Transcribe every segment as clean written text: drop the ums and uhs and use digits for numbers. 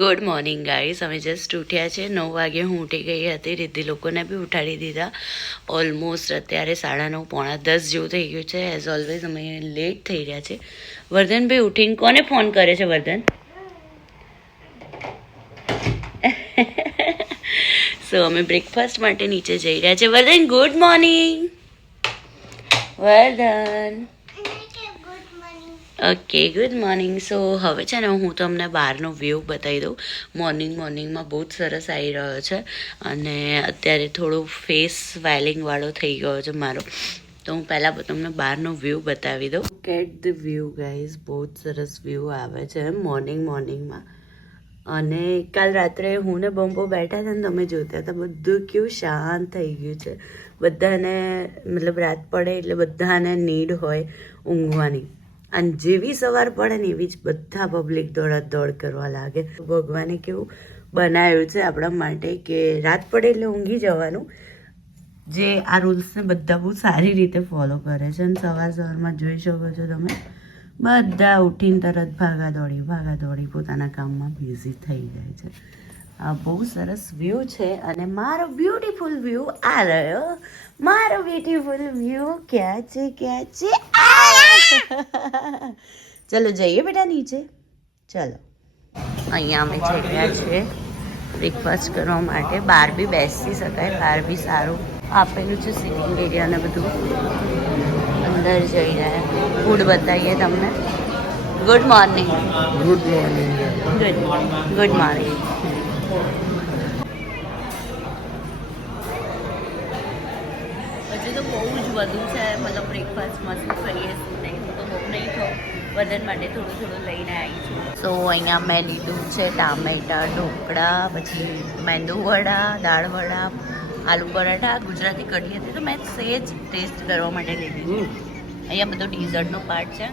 Good morning guys, અમે just ઉઠ્યા છે 9 વાગે. હું ઉઠી ગઈ હતી, રિદ્ધિ લોકોને બી ઉઠાડી દીધા. ઓલમોસ્ટ અત્યારે 9:30 પોણા 10 જેવું થઈ ગયું છે. એઝ ઓલવેઝ અમે લેટ થઈ રહ્યા છે. વર્ધનભાઈ ઉઠીને કોને ફોન કરે છે? વર્ધન સો અમે બ્રેકફાસ્ટ માટે નીચે જઈ રહ્યા છે. વર્ધન ગુડ મોર્નિંગ. વર્ધન ઓકે, ગુડ મોર્નિંગ. સો હવે છે ને હું તમને બહારનો વ્યૂ બતાવી દઉં. મોર્નિંગમાં બહુ જ સરસ આવી રહ્યો છે અને અત્યારે થોડો ફેસ સ્વેલિંગવાળો થઈ ગયો છે મારો. તો હું પહેલાં તમને બહારનો વ્યૂ બતાવી દઉં. કેટ ધ વ્યૂ ગાઈઝ, બહુ જ સરસ વ્યૂ આવે છે મોર્નિંગમાં. અને કાલ રાત્રે હું ને બંબો બેઠા હતા ને, તમે જોતા હતા બધું કેવું શાંત થઈ ગયું છે. બધાને મતલબ રાત પડે એટલે બધાને નીડ હોય ઊંઘવાની. અને જેવી સવાર પડે ને એવી જ બધા પબ્લિક દોડ કરવા લાગે. ભગવાને કેવું બનાવ્યું છે આપણા માટે કે રાત પડે એટલે ઊંઘી જવાનું. જે આ રૂલ્સને બધા બહુ સારી રીતે ફોલો કરે છે. અને સવારમાં જોઈ શકો છો તમે, બધા ઉઠીને તરત ભાગાદોડી પોતાના કામમાં બિઝી થઈ જાય છે. આ બહુ સરસ વ્યૂ છે અને મારો બ્યુટીફુલ વ્યૂ આ રહ્યો. મારો બ્યુટીફુલ વ્યૂ ક્યાં છે? ચલો જઈએ બેટા નીચે. ચલો, અહીંયા અમે જઈ રહ્યા છીએ બ્રેકફાસ્ટ કરવા માટે. બહાર બી બેસી શકાય, બહાર બી સારું આપેલું છે સિટિંગ એરિયા ને બધું. અંદર જઈ રહ્યા, ફૂડ બતાવીએ તમને. Good morning. Good morning. હજી તો બહુ જ બધું છે, મતલબ બ્રેકફાસ્ટમાં શું કરીએ શું નહીં. હું તો બહુ નહીં ખાઉં, વજન માટે થોડું લઈને આવી છું. સો અહીંયા મેં લીધું છે ટામેટા ઢોકળા, પછી મેંદુવડા, દાળવડા, આલુ પરાઠા. ગુજરાતી કઢી હતી તો મેં સેજ ટેસ્ટ કરવા માટે લીધી. અહીંયા બધો ડીઝર્ટનો પાર્ટ છે.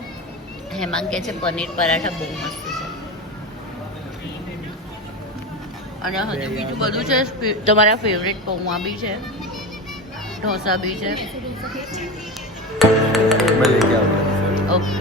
હેમાંગ કહે છે પનીર પરાઠા બહુ મસ્ત છે. અને હજી બીજું બધું છે. તમારા ફેવરેટ પૌવા બી છે, ઢોસા બી છે. ઓકે,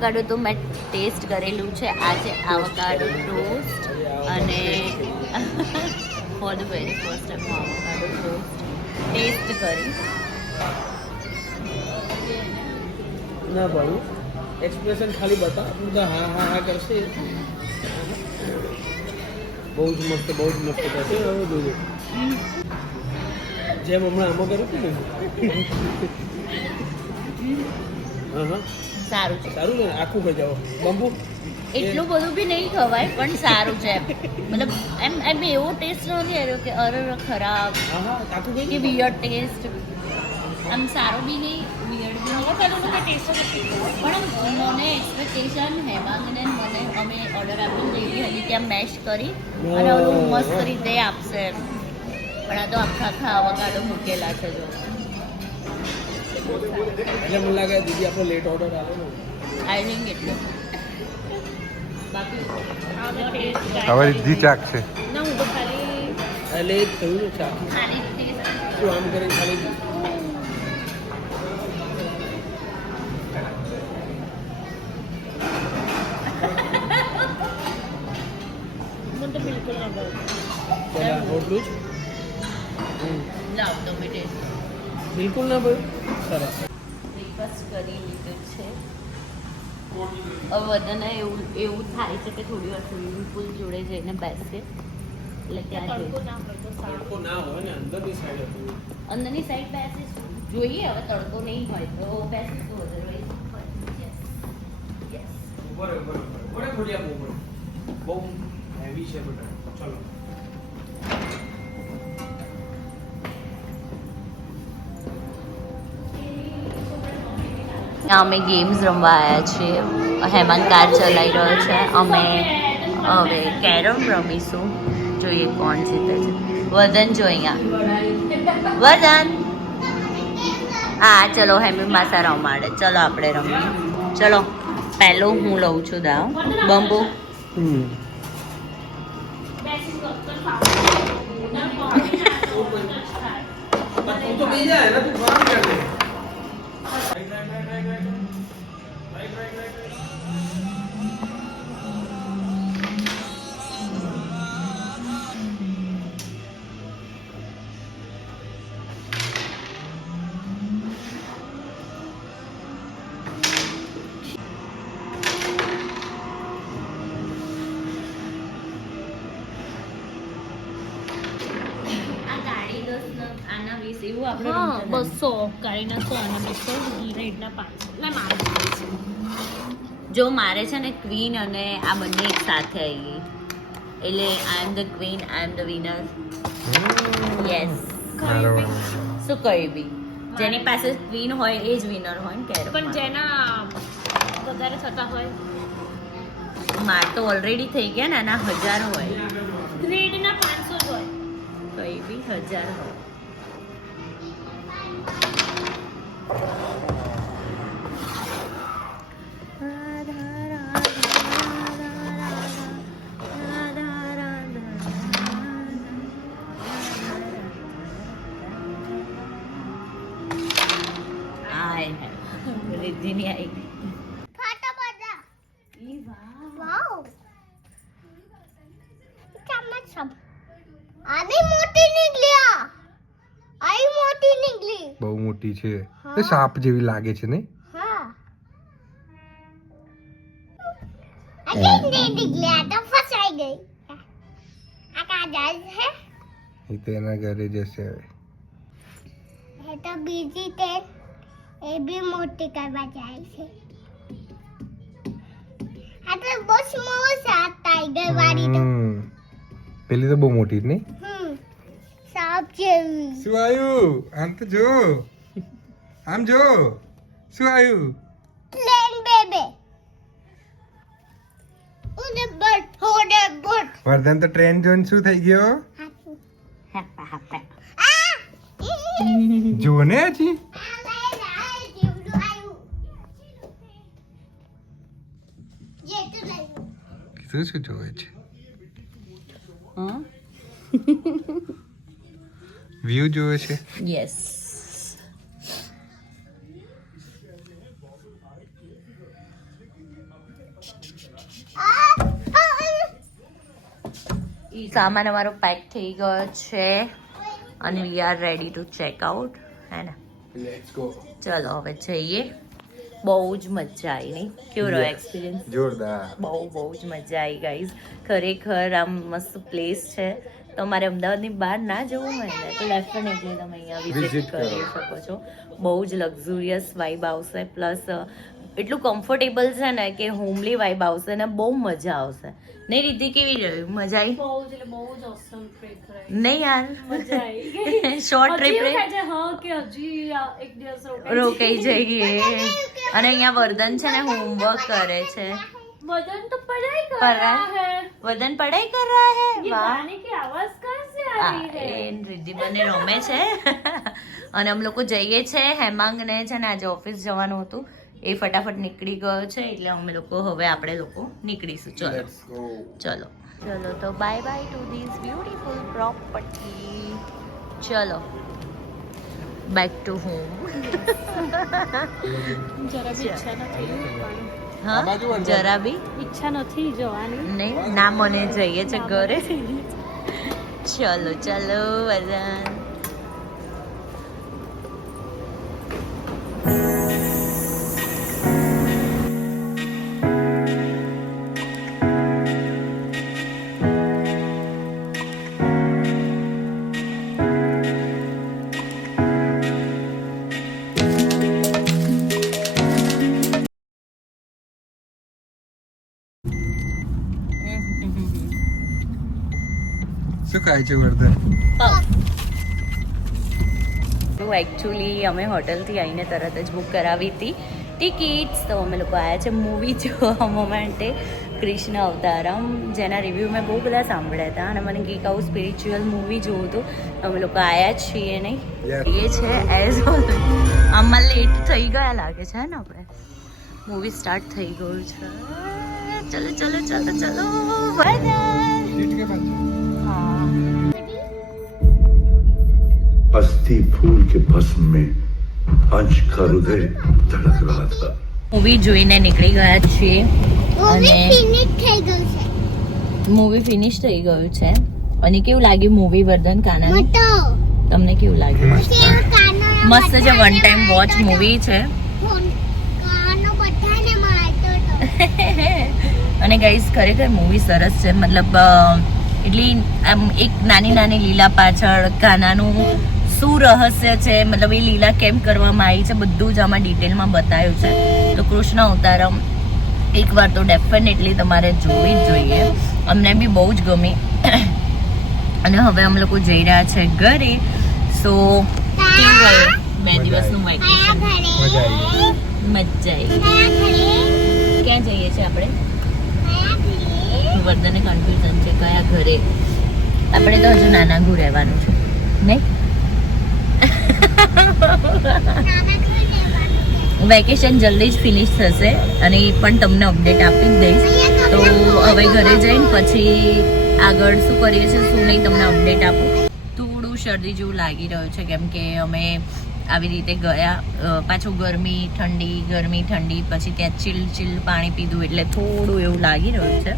આવકાડો તો મેં ટેસ્ટ કરેલું છે. આ છે આવકાડો ટોસ્ટ અને for the very first time હું આવકાડો ટોસ્ટ ટેસ્ટ કરી. ના ભાઈ, એક્સપ્રેશન ખાલી બતા, બધા હા કરશે. બહુ જ મસ્ત થશે. હવે જોજો જેમ હમણાં આમાં કર્યું હતું ને. હા હા સારું છે. સારું ને આખું ખાઈ જાઓ બંબુ એટલું બધું બી નહીં ખવાય પણ સારું છે એમ. મતલબ એમ એવો ટેસ્ટ નથી આવ્યો કે અરે ખરાબ હા હા આખું કે ખાઈ વિયર્ડ ટેસ્ટ. આમ સારું બી નહીં વિયર્ડ બી નહીં. પણ મને એક્સપેક્ટેશન હેમાંગને મને અમે ઓર્ડર આપ્યો જેવી હતી ત્યાં મેશ કરી અને ઓલું મસ્ત રીતે આપશે એમ. પણ આ તો આખા અવકાડો મૂકેલા છે જો. એટલે મને લાગે દીદી આપણો લેટ ઓર્ડર આવે ને આઈ થિંક એટલું. બાકી હવે રિદ્ધિ ચાક છે. ના હું તો ખાલી એટલે એ જ થયું ને ચા આની ટેસ્ટ તું આમ કરીને ખાલી મને તો બિલકુલ ના ભાવે. પેલા રોટલું જ લાવ તમે ટેસ્ટ. બિલકુલ ના ભાઈ સરસ બ્રેકફાસ્ટ કરી લીધું છે. હવે બધાને એવું થાય છે કે થોડી વાર સ્વિમિંગ પુલ જોડે જઈને બેસશે એટલે ત્યાં તડકો ના હોય ને અંદરની સાઈડ હતું અંદરની સાઈડ બેસીશું. જોઈએ હવે તડકો નહીં હોય તો બેસીશું અધરવાઇઝ બરોબર બરોબર ખોડિયા બહુ હેવી છે બટા ચલો અમે ગેમ્સ રમવા આવ્યા છીએ. હેમાંગ કાર ચલાવી રહ્યો છે. અમે હવે કેરમ રમીશું. જોઈએ કોણ જીતે છે. વર્ધન જો અહીંયા વર્ધન. હા ચલો હેમી માસા રમાડે. ચલો આપણે રમીએ. ચલો પહેલો હું લઉં છું દાવ બંબુ. તું તો બી જાય ને તું કામ કર દે આના વીસ એવું આપણે હા રમતા હતા. 200 કાળીના 100 અને 200 રેડના 500 લે મારે જો મારે છે ને ક્વીન અને આ બંને એક સાથે આવી ગઈ એટલે I am the queen I am the winner. Yes શું કહી બી જેની પાસે ક્વીન હોય એ જ વિનર હોય ને કેરમ. પણ જેના વધારે થતા હોય માર તો ઓલરેડી થઈ ગયા ને આના 1000 હોય રેડના 500 જ હોય. કઈ બી 1000 હોય. રિદ્ધિની આવી ગઈ. ઈ વાહ. બહુ મોટી છે. એ સાપ જેવી લાગે છે ને. એ તો એના ઘરે જશે હવે. તો બીજી તે એ બી મોટી કરવા જાય છે. આ તો બહુ સ્મોલ છે આ ટાઈગર વાળી તો. પેલી તો બહુ મોટી નહીં. સાપ જેવી. શું આવ્યું? આમ તો જો. આમ જો. શું આવ્યું? Plane baby. ઓને બટ હોડે બટ. વર્ધન તો ટ્રેન જોઈને શું થઈ ગયો? જો ને હજી. શું શું જોવે છે? હા વ્યૂ જોવે છે. યસ. સામાન અમારો પેક થઈ ગયો છે અને we are ready to check out હે ને. Let's go. ચલો હવે જઈએ. બહુ જ મજા આવી નહીં? કેવો રહ્યો એક્સપિરિયન્સ? જોરદાર. બહુ જ મજા આવી ગાઈઝ. ખરેખર આમ મસ્ત પ્લેસ છે. તમારે અમદાવાદની બહાર ના જવું હોય ને તો ડેફિનેટલી તમે અહીંયા વિઝિટ કરી શકો છો. બહુ જ લક્ઝુરિયસ વાઇબ આવશે, પ્લસ એટલું કમ્ફર્ટેબલ છે ને કે હોમલી વાઇબ આવશે ને બહુ મજા આવશે. નહીં રીતિ કેવી રહ્યું? મજા આવી? બહુ જ awesome trip રહી. નહીં યાર, મજા આવી ગઈ. શોર્ટ ટ્રીપ હજી રહી, એવું થાય છે, હા કે હજી એક દિવસ રોકાઈ જઈએ. અને અહીંયા વર્ધન છે ને હોમવર્ક કરે છે. वदन तो पढ़ाई कर पढ़ रहा रहा है. વર્ધન પઢાઈ કર રહા હે. ये વાહ, गाने की आवाज कहाँ से आ रही है? રીતિ બને રમે છે. અને અમે લોકો જઈએ છે. હેમાંગ ને છે ને આજે ઓફિસ જવાનું હતું, એ ફટાફટ નીકળી ગયો છે, એટલે અમે લોકો હવે આપણે લોકો નીકળીશું. ચલો ચલો ચલો, તો bye bye two this beautiful property. ચલો બેક ટુ હોમ. जरा भी इच्छा નથી જવાની. હા, જરા બી ઈચ્છા નથી જવાની. નહીં, ના મને જઈએ છે ઘરે. ચલો ચલો વર્ધન. શું ખાય છે વર્ધન? એકચ્યુઅલી અમે હોટલથી આવીને તરત જ બુક કરાવી હતી ટિકિટ્સ, તો અમે લોકો આવ્યા છે મૂવી જોવા મોમેન્ટે કૃષ્ણ અવતારમ, જેના રિવ્યૂ મેં બહુ બધા સાંભળ્યા હતા અને મને કંઈક આવું સ્પિરિચ્યુઅલ મૂવી જોવું હતું. અમે લોકો આવ્યા જ છીએ. નહીં એ છે એઝ આમાં લેટ થઈ ગયા લાગે છે ને, આપણે મૂવી સ્ટાર્ટ થઈ ગયું છે. ચલો ચલો ચલો ચલો વર્ધન. सीट के पास હા, अस्थि फूल के भस्म में अंश का हृदय धड़क रहा था. મૂવી જોઈને નીકળી ગયા છીએ મૂવી અને ફિનિશ થઈ ગયું છે. મૂવી ફિનિશ થઈ ગયું છે. અને કેવું લાગ્યું મૂવી વર્ધન કાનાનું? મતો તમને કેવું લાગ્યું? સેવ કાનો મસ્ત છે, વન ટાઈમ વોચ મૂવી છે. કાનો બધાને મારતો તો. અને ગાઈસ ખરેખર મૂવી સરસ છે. મતલબ એટલી આમ એક નાની નાની લીલા પાછળ કાનાનું શું રહસ્ય છે, મતલબ એ લીલા કેમ કરવામાં આવી છે, બધું જ આમાં ડિટેલમાં બતાવ્યું છે. તો કૃષ્ણ અવતારમ એકવાર તો ડેફિનેટલી તમારે જોવી જ જોઈએ. અમને બી બહુ જ ગમી. અને હવે અમે લોકો જઈ રહ્યા છે ઘરે. સો કેવું રહ્યું 2 દિવસનું કયા વેકેશન? ઘરે? મજા આવી. મજા આવી. કયા ઘરે? ક્યાં જઈએ છીએ આપણે? કયા ઘરે? વર્ધનને કન્ફ્યુઝન છે કયા ઘરે. આપણે તો હજુ નાના ઘુ રહેવાનું છે નહીં. નાના ઘરે રહેવાનું છે. વેકેશન જલ્દી જ ફિનિશ થશે અને એ પણ તમને અપડેટ આપી જ દઈશ. તો હવે ઘરે જઈને પછી આગળ શું કરીએ છીએ શું નહીં તમને અપડેટ આપું. થોડું શરદી જેવું લાગી રહ્યું છે કેમ કે અમે આવી રીતે ગયા, પાછું ગરમી ઠંડી, પછી ત્યાં ચીલ પાણી પીધું એટલે થોડું એવું લાગી રહ્યું છે.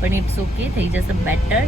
પણ ઇટ્સ ઓકે, થઈ જશે બેટર.